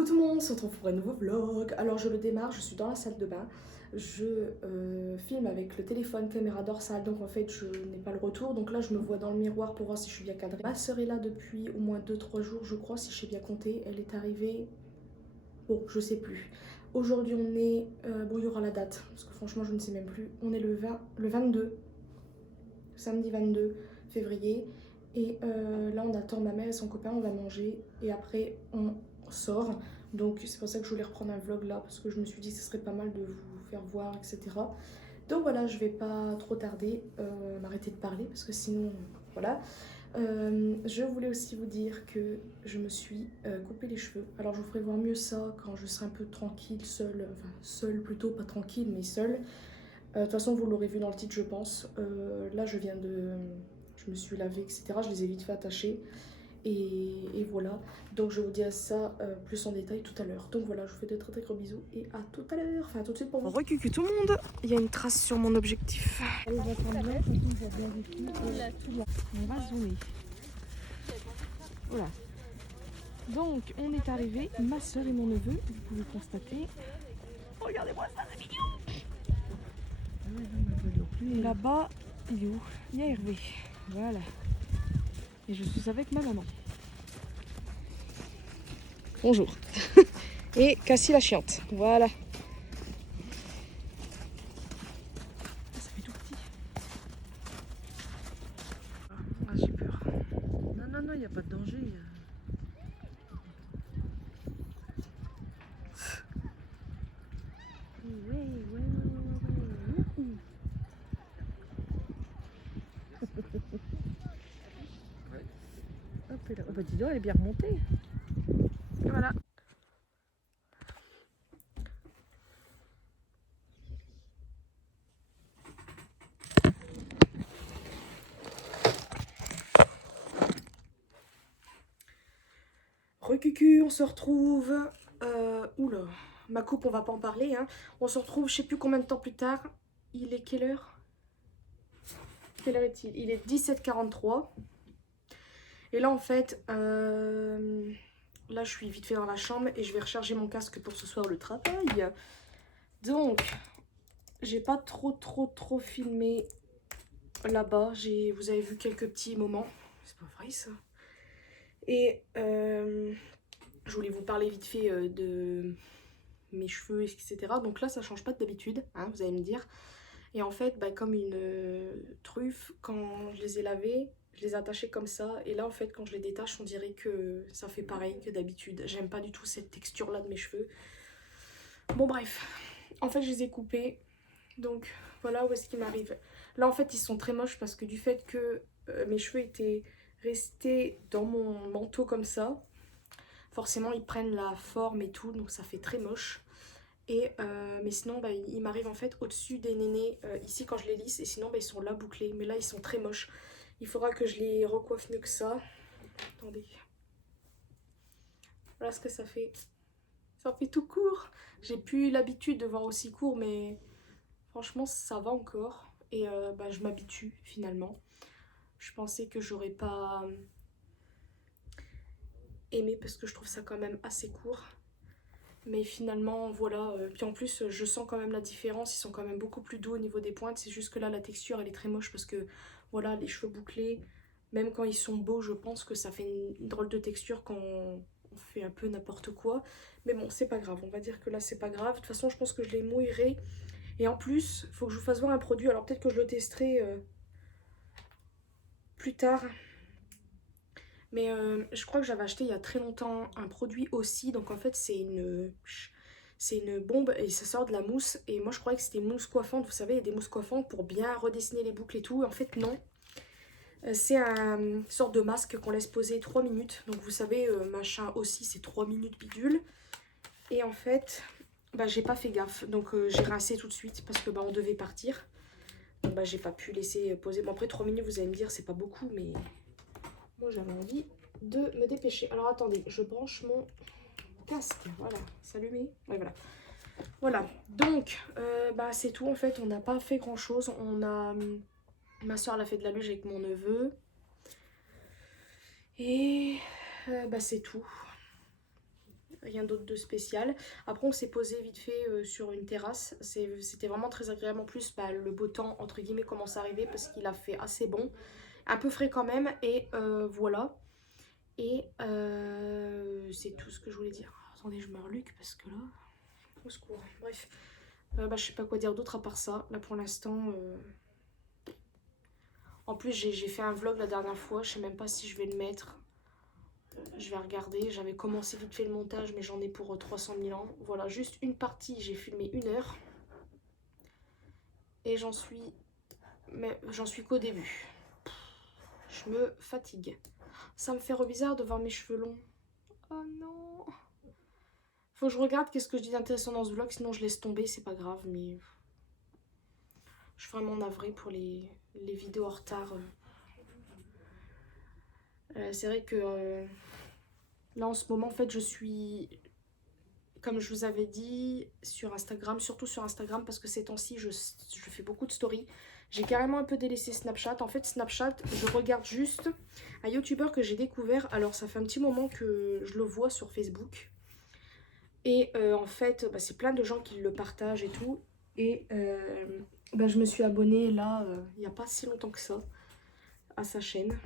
Coucou tout le monde, on se retrouve pour un nouveau vlog. Alors je le démarre, je suis dans la salle de bain. Je filme avec le téléphone caméra dorsale, donc en fait je n'ai pas le retour. Donc là je me vois dans le miroir pour voir si je suis bien cadrée. Ma soeur est là depuis au moins 2-3 jours je crois, si je sais bien compter. Elle est arrivée, bon je sais plus. Aujourd'hui on est, bon il y aura la date, parce que franchement je ne sais même plus. On est le 22, samedi 22 février. Et là on attend ma mère et son copain, on va manger et après on sort. Donc c'est pour ça que je voulais reprendre un vlog là, parce que je me suis dit que ce serait pas mal de vous faire voir, etc. Donc voilà, je vais pas trop tarder, m'arrêter de parler parce que sinon, voilà. Je voulais aussi vous dire que je me suis coupé les cheveux. Alors je vous ferai voir mieux ça quand je serai un peu tranquille, seule, enfin seule plutôt, pas tranquille mais seule. De toute façon vous l'aurez vu dans le titre je pense. Là je me suis lavée etc. Je les ai vite fait attacher. Et voilà, donc je vous dirai ça plus en détail tout à l'heure. Donc voilà, je vous fais de très très gros bisous et à tout à l'heure, enfin à tout de suite pour vous. Recucu tout le monde, il y a une trace sur mon objectif. On va zoomer. Voilà. Donc on est arrivé, ma soeur et mon neveu, vous pouvez constater. Regardez-moi ça, c'est mignon. Là-bas, il est où? Il y a Hervé. Voilà. Et je suis avec ma maman. Bonjour. Et Cassie la chiante. Voilà. Ça fait tout petit. Ah, j'ai peur. Non, non, non, il n'y a pas de danger. Ouais, ouais, ouais, ouais, ouais. Hop là. Oh bah dis donc, elle est bien remontée. Et voilà. Recucu, on se retrouve. Oula, ma coupe, on va pas en parler. Hein. On se retrouve, je sais plus combien de temps plus tard. Il est quelle heure? Quelle heure est-il? Il est 17h43. Et là, en fait, là, je suis vite fait dans la chambre et je vais recharger mon casque pour ce soir le travail. Donc, j'ai pas trop filmé là-bas. Vous avez vu quelques petits moments. C'est pas vrai ça. Et je voulais vous parler vite fait de mes cheveux, etc. Donc là, ça change pas d'habitude, hein, vous allez me dire. Et en fait, bah, comme une truffe, quand je les ai lavés, je les ai attachés comme ça. Et là, en fait, quand je les détache, on dirait que ça fait pareil que d'habitude. J'aime pas du tout cette texture-là de mes cheveux. Bon, bref. En fait, je les ai coupés. Donc, voilà où est-ce qu'ils m'arrivent. Là, en fait, ils sont très moches parce que du fait que mes cheveux étaient restés dans mon manteau comme ça, forcément, ils prennent la forme et tout. Donc, ça fait très moche. Et mais sinon, bah, ils m'arrivent en fait au-dessus des nénés, ici quand je les lisse. Et sinon, bah, ils sont là bouclés. Mais là, ils sont très moches. Il faudra que je les recoiffe mieux que ça. Attendez. Voilà ce que ça fait. Ça fait tout court. J'ai plus l'habitude de voir aussi court, mais franchement, ça va encore. Et bah, je m'habitue finalement. Je pensais que j'aurais pas aimé parce que je trouve ça quand même assez court. Mais finalement, voilà. Puis en plus, je sens quand même la différence. Ils sont quand même beaucoup plus doux au niveau des pointes. C'est juste que là, la texture, elle est très moche parce que, voilà, les cheveux bouclés, même quand ils sont beaux, je pense que ça fait une drôle de texture quand on fait un peu n'importe quoi. Mais bon, c'est pas grave. On va dire que là, c'est pas grave. De toute façon, je pense que je les mouillerai. Et en plus, il faut que je vous fasse voir un produit. Alors peut-être que je le testerai plus tard. Mais je crois que j'avais acheté il y a très longtemps un produit aussi. Donc en fait, c'est une bombe et ça sort de la mousse. Et moi, je croyais que c'était mousse coiffante. Vous savez, il y a des mousses coiffantes pour bien redessiner les boucles et tout. En fait, non. C'est une sorte de masque qu'on laisse poser 3 minutes. Donc vous savez, machin aussi, c'est 3 minutes bidule. Et en fait, bah, j'ai pas fait gaffe. Donc j'ai rincé tout de suite parce que bah, on devait partir. Donc bah, j'ai pas pu laisser poser. Bon, après 3 minutes, vous allez me dire, c'est pas beaucoup, mais moi j'avais envie de me dépêcher. Alors attendez, je branche mon casque. Voilà, s'allumer. Ouais, voilà. Voilà, donc bah, c'est tout en fait. On n'a pas fait grand chose. On a. Ma soeur elle a fait de la luge avec mon neveu. Et bah, c'est tout. rien d'autre de spécial. Après on s'est posé vite fait sur une terrasse, c'était vraiment très agréable. En plus le beau temps entre guillemets commence à arriver parce qu'il a fait assez bon, un peu frais quand même, et voilà. Et c'est tout ce que je voulais dire. Attendez, je me reluque parce que là, au secours. Bref, je sais pas quoi dire d'autre à part ça. Là pour l'instant, en plus j'ai fait un vlog la dernière fois, je sais même pas si je vais le mettre. Je vais regarder, j'avais commencé vite fait le montage mais j'en ai pour 300 000 ans. Voilà, juste une partie, j'ai filmé 1 heure. Et j'en suis qu'au début. Je me fatigue. Ça me fait bizarre de voir mes cheveux longs. Oh non. Faut que je regarde qu'est-ce que je dis d'intéressant dans ce vlog, sinon je laisse tomber, c'est pas grave, mais je suis vraiment navrée pour les vidéos en retard. C'est vrai que là en ce moment, en fait, je suis, comme je vous avais dit, sur Instagram, surtout sur Instagram, parce que ces temps-ci, je fais beaucoup de stories. J'ai carrément un peu délaissé Snapchat. En fait, Snapchat, je regarde juste un youtubeur que j'ai découvert. Alors, ça fait un petit moment que je le vois sur Facebook. Et en fait, c'est plein de gens qui le partagent et tout. Et je me suis abonnée là, il n'y a pas si longtemps que ça, à sa chaîne.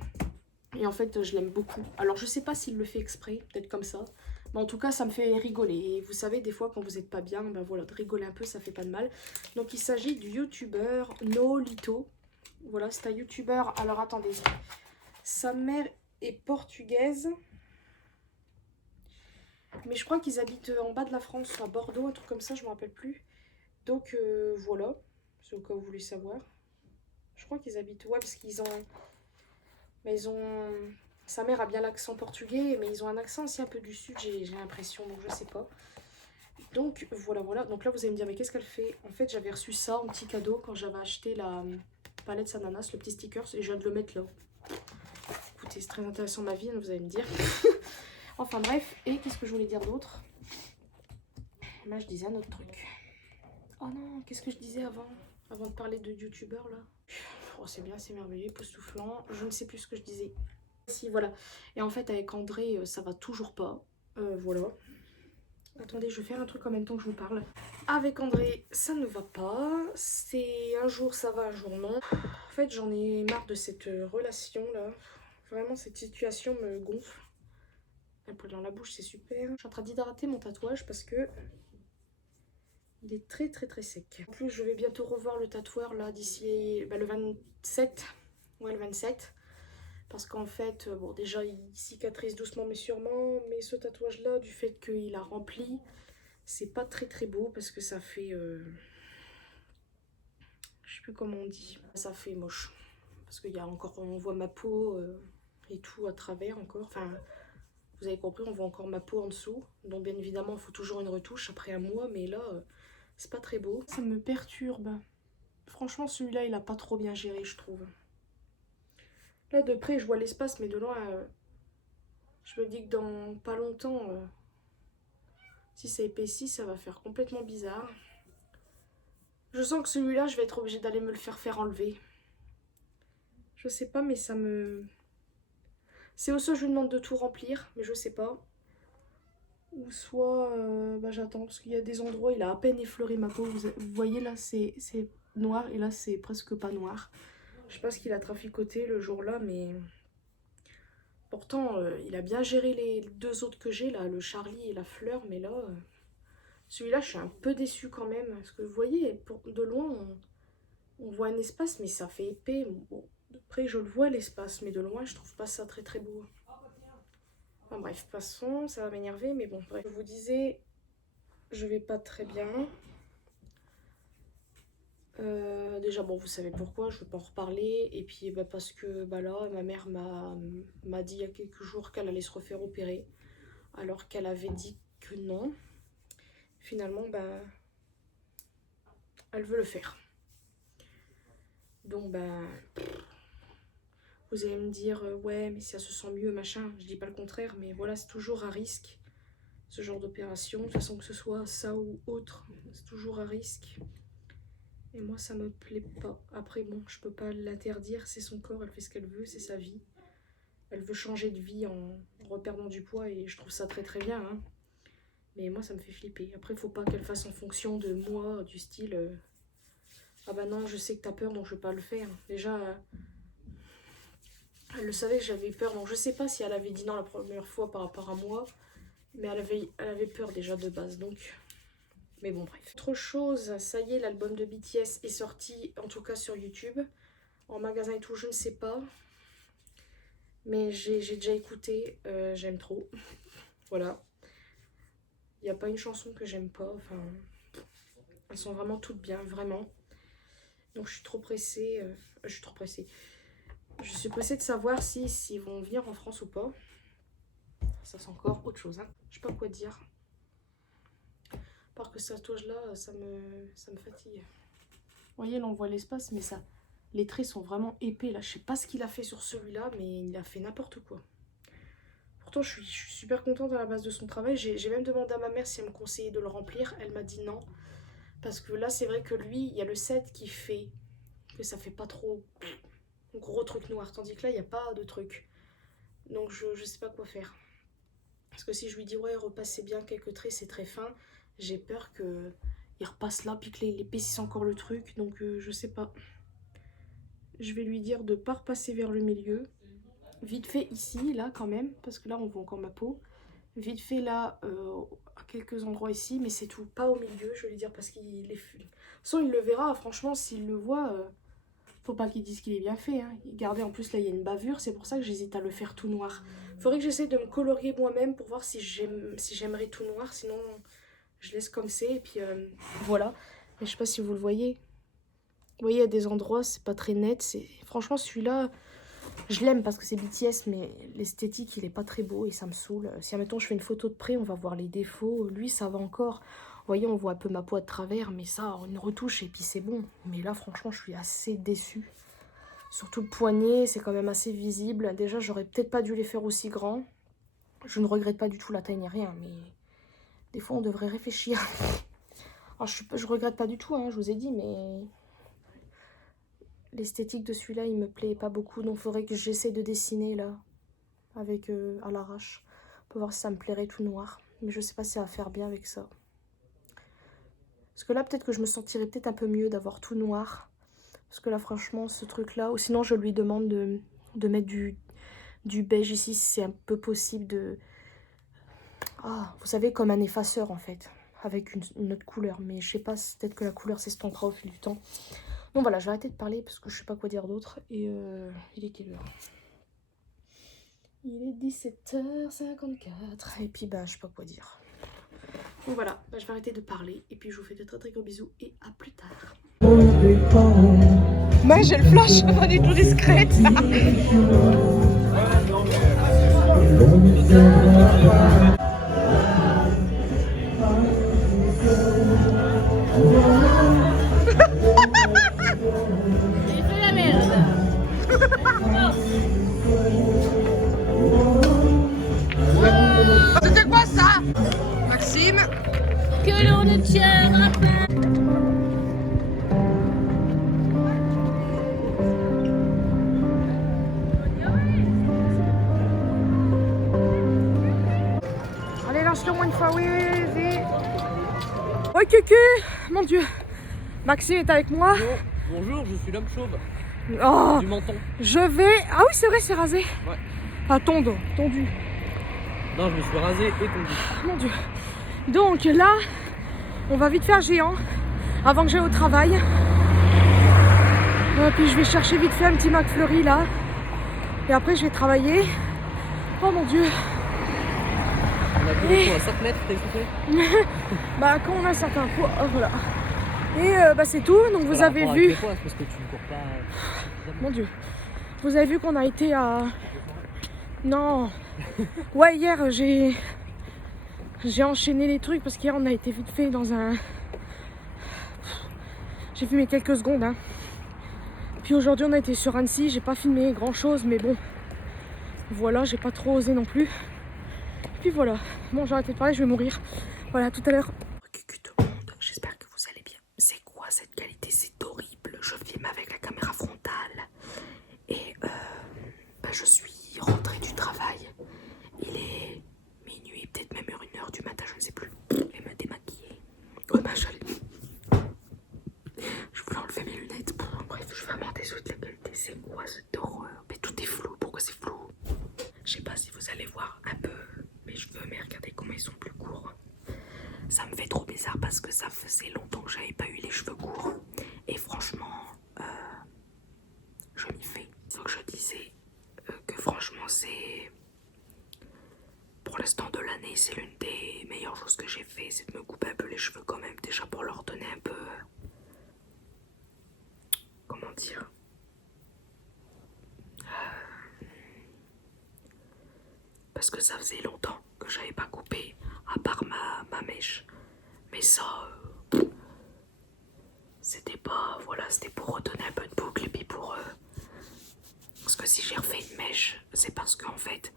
Et en fait, je l'aime beaucoup. Alors, je sais pas s'il le fait exprès, peut-être comme ça. Mais en tout cas, ça me fait rigoler. Et vous savez, des fois, quand vous n'êtes pas bien, voilà, de rigoler un peu, ça fait pas de mal. Donc, il s'agit du youtubeur Nolito. Voilà, c'est un youtubeur. Alors, attendez. Sa mère est portugaise. Mais je crois qu'ils habitent en bas de la France, à Bordeaux, un truc comme ça, je me rappelle plus. Donc, voilà. C'est au cas où vous voulez savoir. Je crois qu'ils habitent... Ouais, parce qu'ils ont... Mais ils ont... Sa mère a bien l'accent portugais, mais ils ont un accent aussi un peu du sud, j'ai l'impression, donc je sais pas. Donc voilà, voilà. Donc là, vous allez me dire, mais qu'est-ce qu'elle fait? En fait, j'avais reçu ça en petit cadeau quand j'avais acheté la palette Sananas, le petit sticker, et je viens de le mettre là. Écoutez, c'est très intéressant ma vie, hein, vous allez me dire. Enfin bref, et qu'est-ce que je voulais dire d'autre? Là, je disais un autre truc. Oh non, qu'est-ce que je disais avant de parler de youtubeur là? Oh, c'est bien, c'est merveilleux, époustouflant. Je ne sais plus ce que je disais. Si, voilà. Et en fait, avec André, ça va toujours pas. Voilà. Attendez, je vais faire un truc en même temps que je vous parle. Avec André, ça ne va pas. C'est un jour ça va, un jour non. En fait, j'en ai marre de cette relation là. Vraiment, cette situation me gonfle. Un poil dans la bouche, c'est super. Je suis en train d'hydrater mon tatouage parce que il est très très très sec. En plus, je vais bientôt revoir le tatoueur là d'ici le 27. Ouais, le 27. Parce qu'en fait, bon, déjà, il cicatrise doucement mais sûrement. Mais ce tatouage-là, du fait qu'il a rempli, c'est pas très très beau parce que ça fait... je sais plus comment on dit. Ça fait moche. Parce qu'il y a encore... On voit ma peau et tout à travers encore. Enfin, vous avez compris, on voit encore ma peau en dessous. Donc bien évidemment, il faut toujours une retouche après un mois. Mais là, c'est pas très beau. Ça me perturbe. Franchement, celui-là, il a pas trop bien géré, je trouve. Là, de près, je vois l'espace, mais de loin, je me dis que dans pas longtemps, si ça épaissit, ça va faire complètement bizarre. Je sens que celui-là, je vais être obligée d'aller me le faire enlever. Je sais pas, mais ça me... C'est soit je lui demande de tout remplir, mais je sais pas. Ou soit j'attends, parce qu'il y a des endroits, il a à peine effleuré ma peau. Vous voyez, là, c'est noir, et là, c'est presque pas noir. Je sais pas ce qu'il a traficoté le jour-là, mais... Pourtant, il a bien géré les 2 autres que j'ai, là, le Charlie et la fleur, mais là, celui-là, je suis un peu déçue quand même. Parce que vous voyez, de loin, on voit un espace, mais ça fait épais. Bon, de près, je le vois l'espace, mais de loin, je trouve pas ça très très beau. Enfin bref, passons, ça va m'énerver, mais bon, bref. Je vous disais, je vais pas très bien. Déjà, bon, vous savez pourquoi, je veux pas en reparler. Et puis, parce que là, ma mère m'a dit il y a quelques jours qu'elle allait se refaire opérer. Alors qu'elle avait dit que non. Finalement, elle veut le faire. Donc, vous allez me dire, ouais, mais si ça se sent mieux, machin. Je dis pas le contraire, mais voilà, c'est toujours à risque. Ce genre d'opération, de toute façon, que ce soit ça ou autre, c'est toujours à risque. Et moi, ça me plaît pas. Après, bon, je peux pas l'interdire, c'est son corps, elle fait ce qu'elle veut, c'est sa vie. Elle veut changer de vie en reperdant du poids et je trouve ça très très bien. Hein. Mais moi, ça me fait flipper. Après, faut pas qu'elle fasse en fonction de moi, du style... ah bah non, je sais que t'as peur, donc je vais pas le faire. Déjà, elle le savait que j'avais peur, donc je sais pas si elle avait dit non la première fois par rapport à moi. Mais elle avait peur déjà de base, donc... Mais bon, bref. Autre chose, ça y est, l'album de BTS est sorti, en tout cas sur YouTube. En magasin et tout, je ne sais pas. Mais j'ai déjà écouté, j'aime trop. Voilà. Il n'y a pas une chanson que j'aime pas, enfin... Elles sont vraiment toutes bien, vraiment. Donc je suis trop pressée. Je suis trop pressée. Je suis pressée de savoir s'ils vont venir en France ou pas. Ça c'est encore autre chose, hein. Je sais pas quoi dire. Parce que ce tatouage là, ça me fatigue. Vous voyez, là on voit l'espace, mais ça... Les traits sont vraiment épais là. Je sais pas ce qu'il a fait sur celui-là, mais il a fait n'importe quoi. Pourtant, je suis super contente à la base de son travail. J'ai même demandé à ma mère si elle me conseillait de le remplir. Elle m'a dit non. Parce que là, c'est vrai que lui, il y a le 7 qui fait que ça fait pas trop gros truc noir. Tandis que là, il n'y a pas de truc. Donc, je sais pas quoi faire. Parce que si je lui dis, ouais, repassez bien quelques traits, c'est très fin. J'ai peur qu'il repasse là, puis qu'il épaississe encore le truc. Donc, je sais pas. Je vais lui dire de pas repasser vers le milieu. Vite fait ici, là quand même, parce que là on voit encore ma peau. Vite fait là, à quelques endroits ici, mais c'est tout. Pas au milieu, je vais lui dire, parce qu'il est... De toute façon, il le verra, franchement, s'il le voit, faut pas qu'il dise qu'il est bien fait. Hein. Regardez, en plus là, il y a une bavure, c'est pour ça que j'hésite à le faire tout noir. Faudrait que j'essaie de me colorier moi-même pour voir si j'aimerais tout noir, sinon je laisse comme c'est, et puis voilà. Mais je sais pas si vous le voyez. Vous voyez, il y a des endroits, c'est pas très net. Franchement, celui-là, je l'aime parce que c'est BTS, mais l'esthétique, il est pas très beau et ça me saoule. Si, admettons, je fais une photo de près, on va voir les défauts. Lui, ça va encore. Vous voyez, on voit un peu ma peau de travers, mais ça, une retouche et puis c'est bon. Mais là, franchement, je suis assez déçue. Surtout le poignet, c'est quand même assez visible. Déjà, j'aurais peut-être pas dû les faire aussi grands. Je ne regrette pas du tout la taille ni rien, mais des fois, on devrait réfléchir. Alors, je regrette pas du tout, hein, je vous ai dit, mais... L'esthétique de celui-là, il me plaît pas beaucoup. Donc, il faudrait que j'essaie de dessiner, là, avec à l'arrache. Pour voir si ça me plairait tout noir. Mais je sais pas si ça va faire bien avec ça. Parce que là, peut-être que je me sentirais peut-être un peu mieux d'avoir tout noir. Parce que là, franchement, ce truc-là... Ou sinon, je lui demande de mettre du beige ici, si c'est un peu possible de... Ah, vous savez, comme un effaceur, en fait. Avec une autre couleur. Mais je sais pas, peut-être que la couleur s'estompera au fil du temps. Donc voilà, je vais arrêter de parler parce que je sais pas quoi dire d'autre. Et il est quelle heure? Il est 17h54. Et puis bah, je sais pas quoi dire. Donc voilà, bah, je vais arrêter de parler. Et puis je vous fais de très très gros bisous. Et à plus tard. Moi j'ai le flash, pas du tout discrète. C'était quoi ça, Maxime? Que l'on ne tiendra pas. Allez, lance-le moi une fois, oui, oui, oui. Oh, cucu, mon Dieu. Maxime est avec moi. Bonjour, je suis l'homme chauve Oh, du menton. je vais... Ah oui, c'est vrai, c'est rasé. Ouais. Enfin, tondu. Non, je me suis rasé et tondu. Mon Dieu. Donc là, on va vite faire géant avant que j'aille au travail. Puis je vais chercher vite fait un petit McFlurry là. Et après, je vais travailler. Oh mon Dieu. On a couru à 5 mètres, t'as essoufflé? Bah, quand on a un certain poids, oh, voilà. Et bah, c'est tout. Donc vous avez vu. Poids, parce que tu ne cours pas. Mon Dieu. Vous avez vu qu'on a été à... Non. Ouais, hier, j'ai enchaîné les trucs parce qu'hier, on a été vite fait dans un... J'ai filmé quelques secondes, hein. Puis aujourd'hui, on a été sur Annecy. J'ai pas filmé grand chose, mais bon. Voilà, j'ai pas trop osé non plus. Puis voilà. Bon, j'ai arrêté de parler, je vais mourir. Voilà, à tout à l'heure. Coucou tout le monde, j'espère que vous allez bien. C'est quoi cette qualité? C'est horrible. Je filme avec la caméra frontale. Et bah, je suis rentrée du travail. Il est minuit, peut-être même 1h du matin, je ne sais plus. Ça me fait trop bizarre parce que ça faisait longtemps que j'avais pas eu les cheveux courts. Et franchement, je m'y fais. Donc je disais que franchement c'est... Pour l'instant de l'année, c'est l'une des meilleures choses que j'ai fait, c'est de me couper un peu les cheveux quand même, déjà pour leur donner un peu... comment dire, parce que ça faisait longtemps que j'avais pas coupé, à part ma mèche. Mais ça, c'était pas... Voilà, c'était pour redonner un peu de boucle et puis pour... parce que si j'ai refait une mèche, c'est parce qu'en fait,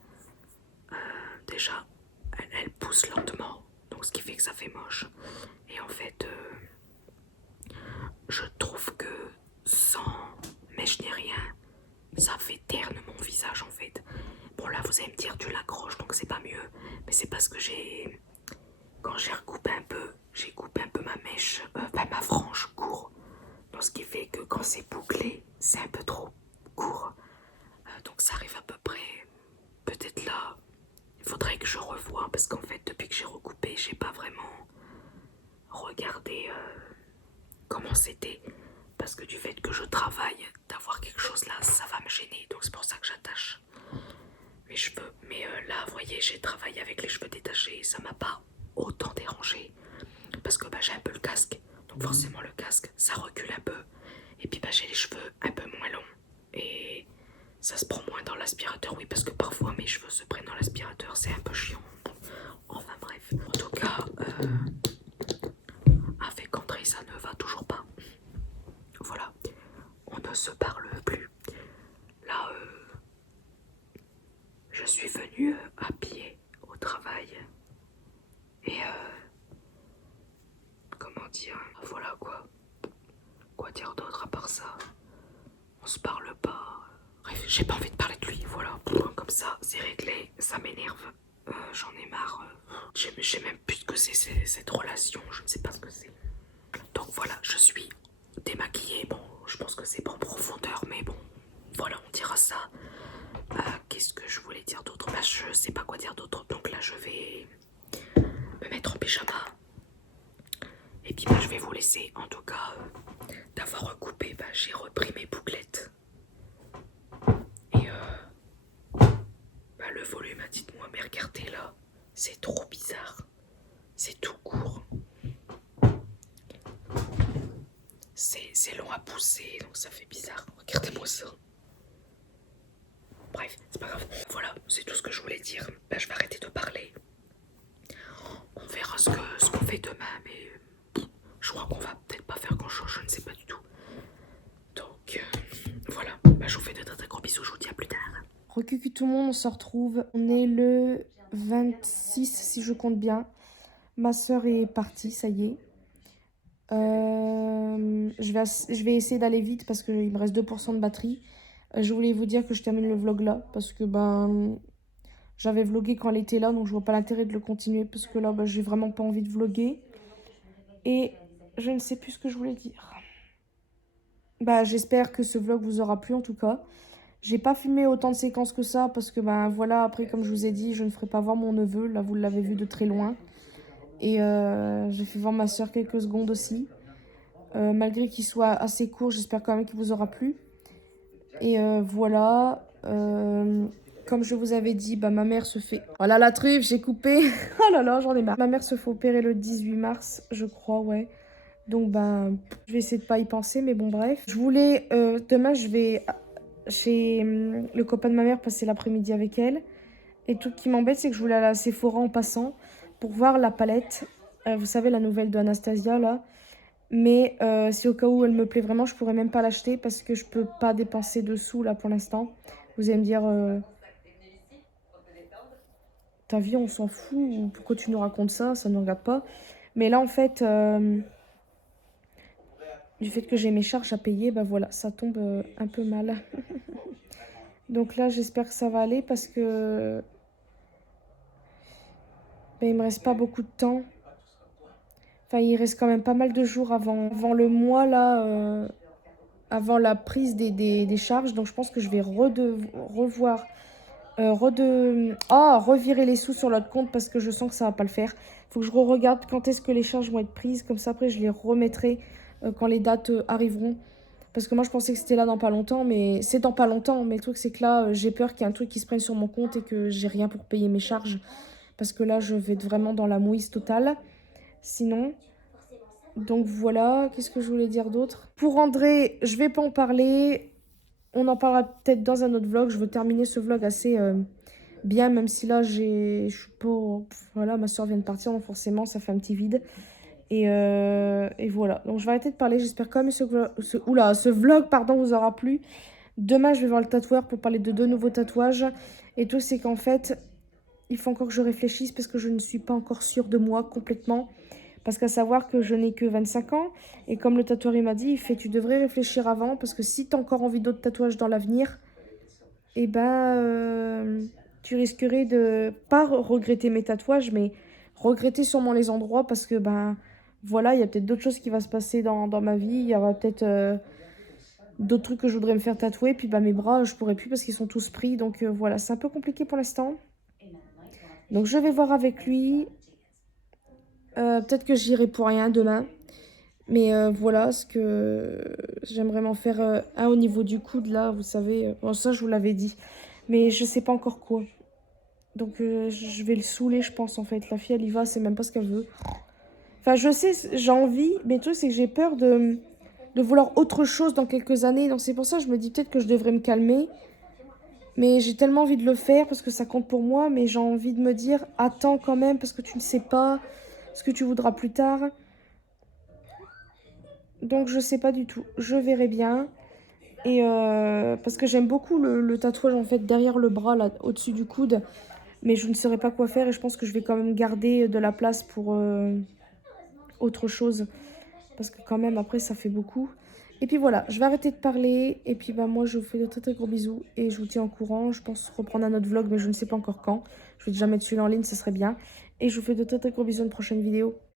déjà, elle pousse lentement, donc ce qui fait que ça fait moche. Et en fait, je trouve que sans mèche ni rien, ça fait terne mon visage en fait. Bon là vous allez me dire tu l'accroches donc c'est pas mieux, mais c'est parce que quand j'ai recoupé un peu, j'ai coupé un peu ma mèche, ma frange court. Donc ce qui fait que quand c'est bouclé, c'est un peu trop court. Donc ça arrive à peu près, peut-être là, il faudrait que je revoie parce qu'en fait depuis que j'ai recoupé, j'ai pas vraiment regardé comment c'était. Parce que du fait que je travaille, d'avoir quelque chose là, ça va me gêner. Donc c'est pour ça que j'attache mes cheveux. Mais là, vous voyez, j'ai travaillé avec les cheveux détachés. Ça m'a pas autant dérangé. Parce que j'ai un peu le casque. Donc forcément le casque, ça recule un peu. Et puis j'ai les cheveux un peu moins longs. Et ça se prend moins dans l'aspirateur. Oui, parce que parfois mes cheveux se prennent dans l'aspirateur. C'est un peu chiant. Enfin bref. En tout cas, avec André, ça ne va toujours pas. Voilà, on ne se parle plus. Là, je suis venue à pied au travail. Et comment dire, voilà quoi. Quoi dire d'autre à part ça? On se parle pas. Bref, j'ai pas envie de parler de lui, voilà. Comme ça, c'est réglé, ça m'énerve. J'en ai marre. Je sais même plus ce que c'est cette relation, je ne sais pas ce que c'est. Donc voilà, je suis démaquillée. Bon, je pense que c'est pas en profondeur, mais bon, voilà, on dira ça. Qu'est-ce que je voulais dire d'autre? Je sais pas quoi dire d'autre. Donc là, je vais me mettre en pyjama. Et puis je vais vous laisser. En tout cas, d'avoir recoupé, j'ai repris mes bouclettes. Et le volume, dites-moi, mais regardez là, c'est trop bizarre. C'est tout court. C'est long à pousser, donc ça fait bizarre. Regardez-moi ça. Bref, c'est pas grave. Voilà, c'est tout ce que je voulais dire. Je vais arrêter de parler. On verra ce qu'on fait demain, mais je crois qu'on va peut-être pas faire grand-chose, je ne sais pas du tout. Donc, voilà. Je vous fais de très gros bisous, je vous dis à plus tard. Recucu tout le monde, on se retrouve. On est le 26 si je compte bien. Ma soeur est partie, ça y est. Je vais essayer d'aller vite parce qu'il me reste 2% de batterie. Je voulais vous dire que je termine le vlog là parce que j'avais vlogué quand elle était là, donc je vois pas l'intérêt de le continuer parce que là j'ai vraiment pas envie de vloguer. Et je ne sais plus ce que je voulais dire. J'espère que ce vlog vous aura plu en tout cas. J'ai pas filmé autant de séquences que ça parce que voilà, après comme je vous ai dit, je ne ferai pas voir mon neveu, là vous l'avez vu de très loin. Et j'ai fait voir ma soeur quelques secondes aussi. Malgré qu'il soit assez court, j'espère quand même qu'il vous aura plu. Et voilà, comme je vous avais dit, ma mère se fait... Voilà la truffe, j'ai coupé. Oh là là, j'en ai marre. Ma mère se fait opérer le 18 mars, je crois, ouais. Donc je vais essayer de pas y penser, mais bon bref. Je voulais, demain je vais chez le copain de ma mère passer l'après-midi avec elle. Et tout ce qui m'embête, c'est que je voulais aller à Sephora en passant pour voir la palette. Vous savez, la nouvelle de Anastasia, là. Mais si au cas où elle me plaît vraiment, je pourrais même pas l'acheter parce que je peux pas dépenser de sous, là, pour l'instant. Vous allez me dire... ta vie, on s'en fout. Ou pourquoi tu nous racontes ça? Ça ne regarde pas. Mais là, en fait... du fait que j'ai mes charges à payer, voilà, ça tombe un peu mal. Donc là, j'espère que ça va aller parce que... il me reste pas beaucoup de temps. Enfin, il reste quand même pas mal de jours avant le mois, là, avant la prise des charges. Donc, je pense que je vais revoir revirer les sous sur l'autre compte parce que je sens que ça va pas le faire. Faut que je re-regarde quand est-ce que les charges vont être prises. Comme ça, après, je les remettrai quand les dates arriveront. Parce que moi, je pensais que c'était là dans pas longtemps, mais c'est dans pas longtemps. Mais le truc, c'est que là, j'ai peur qu'il y ait un truc qui se prenne sur mon compte et que j'ai rien pour payer mes charges. Parce que là, je vais être vraiment dans la mouise totale. Sinon, donc voilà, qu'est-ce que je voulais dire d'autre? Pour André, je vais pas en parler. On en parlera peut-être dans un autre vlog. Je veux terminer ce vlog assez bien, même si là, je suis pas... Voilà, ma soeur vient de partir, donc forcément, ça fait un petit vide. Et voilà. Donc, je vais arrêter de parler. J'espère quand même que ce vlog, pardon, vous aura plu. Demain, je vais voir le tatoueur pour parler de 2 nouveaux tatouages. Et tout, c'est qu'en fait, il faut encore que je réfléchisse parce que je ne suis pas encore sûre de moi complètement. Parce qu'à savoir que je n'ai que 25 ans. Et comme le tatoueur il m'a dit, il fait tu devrais réfléchir avant. Parce que si tu as encore envie d'autres tatouages dans l'avenir, eh ben, tu risquerais de pas regretter mes tatouages, mais regretter sûrement les endroits. Parce que, ben, voilà, il y a peut-être d'autres choses qui vont se passer dans ma vie. Il y aura peut-être d'autres trucs que je voudrais me faire tatouer. Puis, ben, mes bras, je pourrais plus parce qu'ils sont tous pris. Donc, voilà, c'est un peu compliqué pour l'instant. Donc, je vais voir avec lui. Peut-être que j'irai pour rien demain. Mais voilà, ce que j'aimerais m'en faire un au niveau du coude, là, vous savez. Bon, ça, je vous l'avais dit. Mais je sais pas encore quoi. Donc, je vais le saouler, je pense, en fait. La fille, elle y va, c'est même pas ce qu'elle veut. Enfin, je sais, j'ai envie. Mais le truc, c'est que j'ai peur de vouloir autre chose dans quelques années. Donc, c'est pour ça que je me dis peut-être que je devrais me calmer. Mais j'ai tellement envie de le faire parce que ça compte pour moi. Mais j'ai envie de me dire, attends quand même, parce que tu ne sais pas ce que tu voudras plus tard. Donc je sais pas du tout, je verrai bien. Et parce que j'aime beaucoup le tatouage en fait derrière le bras, là, au-dessus du coude. Mais je ne saurais pas quoi faire et je pense que je vais quand même garder de la place pour autre chose. Parce que quand même après ça fait beaucoup. Et puis voilà, je vais arrêter de parler. Et puis bah moi je vous fais de très très gros bisous. Et je vous tiens au courant. Je pense reprendre un autre vlog mais je ne sais pas encore quand. Je vais déjà mettre celui-là en ligne, ce serait bien. Et je vous fais de très très gros bisous dans une prochaine vidéo.